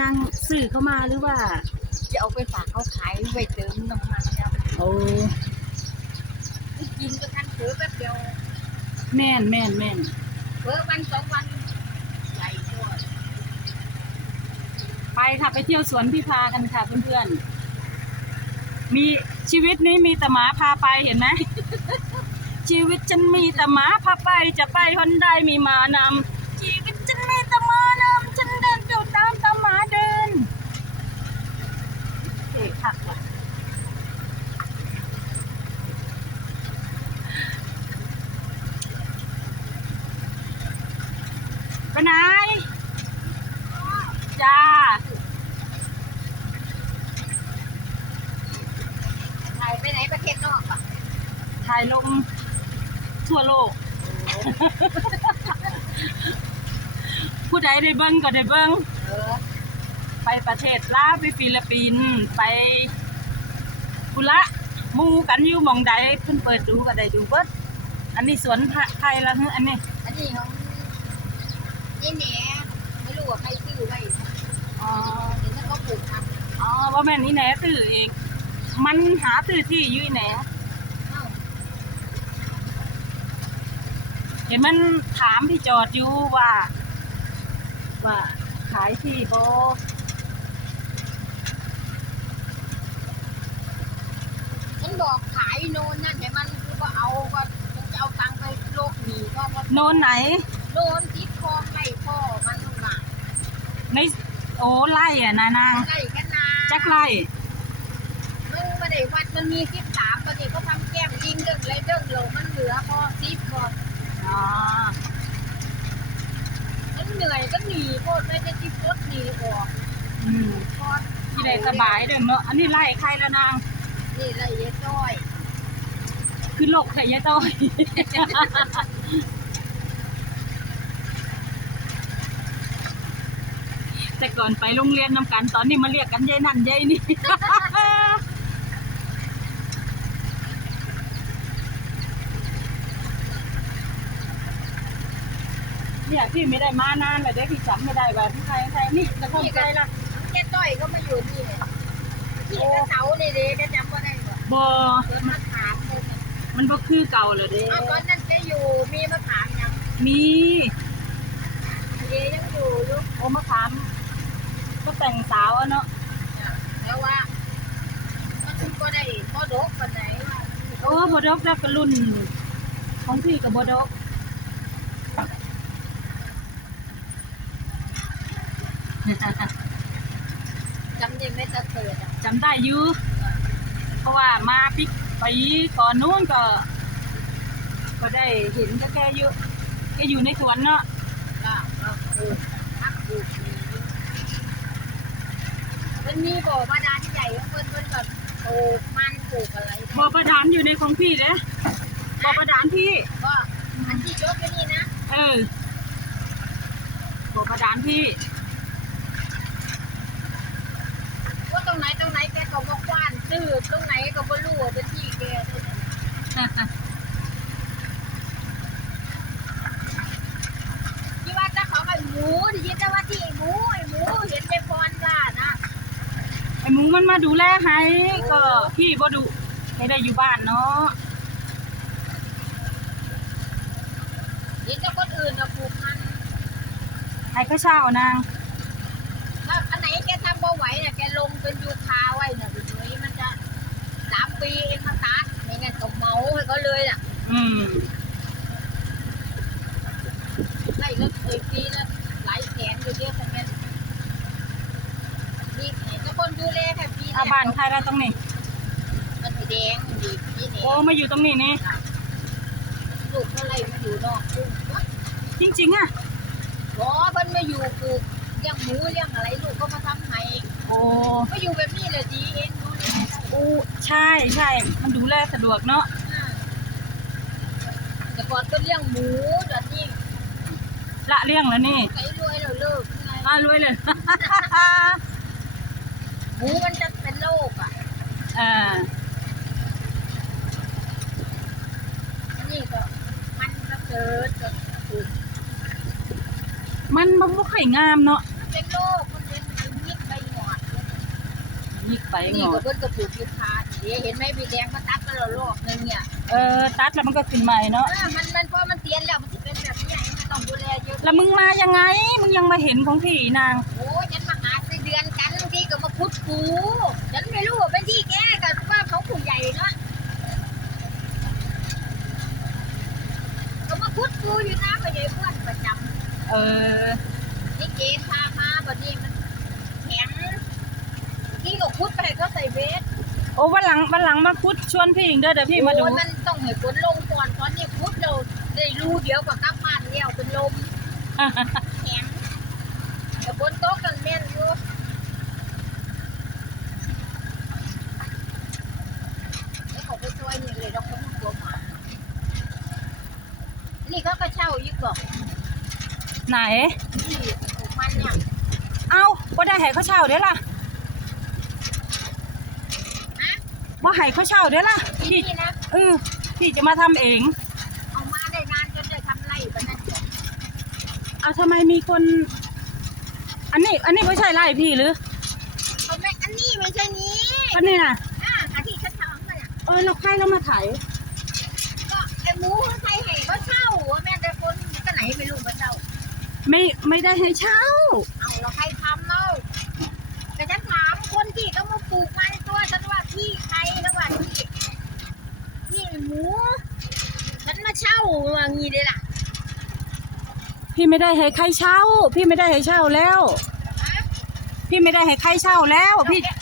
นางซื้อเข้ามาหรือว่า จะเอาไปฝากเขาขายไว้เติมน้ำมันเนี่ยโอ้ที่กินก็ทันเผลอแป๊บเดียวแม่นแม่นแม่นเผลอวันสองวันใหญ่ด้วยไปค่ะไปเที่ยวสวนพิพากันค่ะเพื่อนๆมีชีวิตนี้มีแต่หมาพาไปเห็นไหม ชีวิตฉันมีแต่หมาพาไปจะไปคนใดมีหมานำชีวิตฉันมีแต่หมานำฉันเดินอยู่ตามตามหมาเดินเอกคักว่ะไปไหนจ้า ถ่ายไปไหนประเทศนอกอะ ถ่ายลงทั่วโลก ผู้ใดได้เบิ้งก็ได้เบิ้งเออไปประเทศลาวไปฟิลิปปินส์ไปกุละหมูกันอยู่หมองใดเพิ่นเปิดดูก็ได้ดูเบิดอันนี้สวนไทยละฮึอันนี้ อันนี้ของนี่แหนไม่รู้ว่าใครซื้อไว้อ๋อเดี๋ยวถ้าเขาปลูกทำอ๋อว่าแม่นนี่แหนตื้อเองมันหาตื้อที่อยู่อีแหน เอ้า เห็นมันถามที่จอดอยู่ว่า ว่าขายที่โบฉันบอกขายโน่นนั่นแต่มันคือว่าเอาว่ามันจะเอาตังค์ไปโลกหนีก็ว่าโนนไหน โดนทิศคองไล่พ่อมันลงมาในโอ้ไล่อะนะนางไล่กันนาจักไล่มึงไม่ได้วัดมันมีสิบสามประเดี๋ยวเขาทำแก้มยิงเรื่องอะไรเรื่องโลมันเหลือพอสิบพอ อ๋อมันเหนื่อยก็หนีโคตรไม่ได้ที่รถหนีออกอืมพอที่ได้สบายเด้อเนาะอันนี้ไล่ใครแล้วนางนี่ไล่เย้จ้อยคือโลกแค่ยายต้อยแต่ก่อนไปโรงเรียนนำกันตอนนี้มาเรียกกันยายนั่นยายนี่ เนี่ย พี่ไม่ได้มานานเลยเด้พี่จำไม่ได้ว่าพี่ใครใครนี่จะเข้าใจละแกจ้อยก็มาอยู่นี่เนี่ยที่กระเสานี่เด้แกจำว่าได้ก่อนบ่เดินมาถามเลยมันบ่คือเก่าเลยเด้เอาตอนนั้นแกอยู่มีมาถามยังมีเย้ยังอยู่ลูกโอมะขาม ก็แต่งสาวอะเนาะแล้วว่ามันก็ได้ก็ดกปันไหนโอ้บดกแล้วก็รุ่นของพี่กับบดก จำได้ไหมตะเถิดอะจำได้อยู่เพราะว่ามาปีปีก่อนนู้นก็ ก็ได้เห็นก็แกอยู่แกอยู่ในสวนเนาะก็ก็ปลูกพักปลูกมีมันมีบ่อบาดาลที่ใหญ่เพิ่นเพิ่นแบบปลูกมันปลูกอะไรบ่อประดานอยู่ในของพี่เลยบ่อประดานพี่ ก็อันที่ยกไปนี่นะ เออบ่อประดานพี่ ว่าต รงไหนตรงไหนแกก็บอกว่านซื้อตรงไหนก็บ่รู้ว่าเป็นที่แกที่ว่าเจ้าของไอ้หมูที่ยินแต่ว่าที่ไอ้หมูไอ้หมูเห็นในพรว่านะไอหมูมันมาดูแลให้ก็พี่บ่ดูให้ได้อยู่บ้านเนาะเห็นแต่คนอื่นนะปลูกมันให้เขาเช่านางถ้าอันไหนแกทำบ่ไหวเนี่ย อืมไล่แล้วเคยปีละหลายแสนอยู่เดียวแต่แม่นนี่ไหนก็คนดูแลแค่ปีเอาเนี่ยบ้านใครแล้วตรงนี้ มันสีแดงดีปีนี้โอ้มาอยู่ตรงนี้นี่ ลูกเท่าไรมาอยู่นอกลูกวะจริง ๆ อะ อ๋อเพิ่นมาอยู่ปลูกเลี้ยงหมูเลี้ยงอะไรลูกก็มาทำให้โอ้มาอยู่แบบนี้เลยดีเองดูแลได้อู้ใช่ใช่ มันดูแลสะดวกเนาะอ่า แต่ก่อนก็เลี้ยงหมูเดี๋ยวนี้ละเรื่องแล้วนี่ใครรวยเราเลิกไงมารวยเลย หมูมันจะเป็นโรคอะเอออันนี่ก็มันก็เกิดก็ปลูกมันมันบ่ค่อยงามเนาะมันเป็นโรคมันเป็นไอ้นี่ ยิกไปงนี่อก็ดเพิ่นก็ปลูกยูคาเดี๋ยวเห็นไหมพี่แดงมาตัดมาแล้วรอบนึงเนี่ยเออตัดแล้วมันก็ขึ้นใหม่เนาะเออมันมันพอมันเตียนแล้วมันจะเป็นแบบนี้มันต้องดูแลเยอะแล้วมึงมายังไงมึงยังมาเห็นของพี่นาง โอ้ยฉันมาหาซื้อเดือนกันที่ก็มาพุดปูฉันไม่รู้ว่าเป็นที่แกกับว่าเขาผู้ใหญ่เนาะก็มาพุดปูอยู่นะไปเลยเพื่อนประจเออำนี่เกณฑ์พามาบัดนี้มันแข็ง ที่ก็พุดไปให้เขาใส่เวสโอ้วันหลังวันหลังมาคุดชวนพี่อีกเด้อเดี๋ยวพี่มาดู โอ้ยมันต้องให้ฝนลงก่อนตอนนี้พุดเราได้รู้เดียวกับกลับบ้านแล้วเป็นลมแข็งแต่ฝนตกกันแม่นอยู่แล้วเขาไปช่วยนี่เลยเราเขามาตัวหมานี่เขาก็เช่าอีกบอกไหน ที่ปลูกมันเนี่ย เอ้าบ่ได้ให้เขาเช่าเด้อล่ะะบ่ให้เขาเช่าเด้อล่ะที่พี่นี่นะเออพี่จะมาทำเอง เอามาได้นานจนได้ทำไรปะนั่นเนี่ยเอาทำไมมีคน อันนี้ อันนี้ไม่ใช่ไร่พี่หรือเขาไม่อันนี้ไม่ใช่นี้อันนี้น่ะอ่าอันที่ฉันทำเนี่ยเออเราใครเรามาถ่ายก็ไอ้หมูใครให้เขาเช่าว่าแม่แต่คนก็ไหนไม่รู้มาเช่าไม่ไม่ได้ให้เช่า เอาเราใครทำเนาะแต่ฉันถามคนที่เขามาปลูกมันตัวฉันว่าที่ใครแล้วว่าที่ ที่หมูฉันมาเช่าว่างี้เลยล่ะพี่ไม่ได้ให้ใครเช่า พี่ไม่ได้ให้เช่าแล้วฮะพี่ไม่ได้ให้ใครเช่าแล้ว พี่แล้ว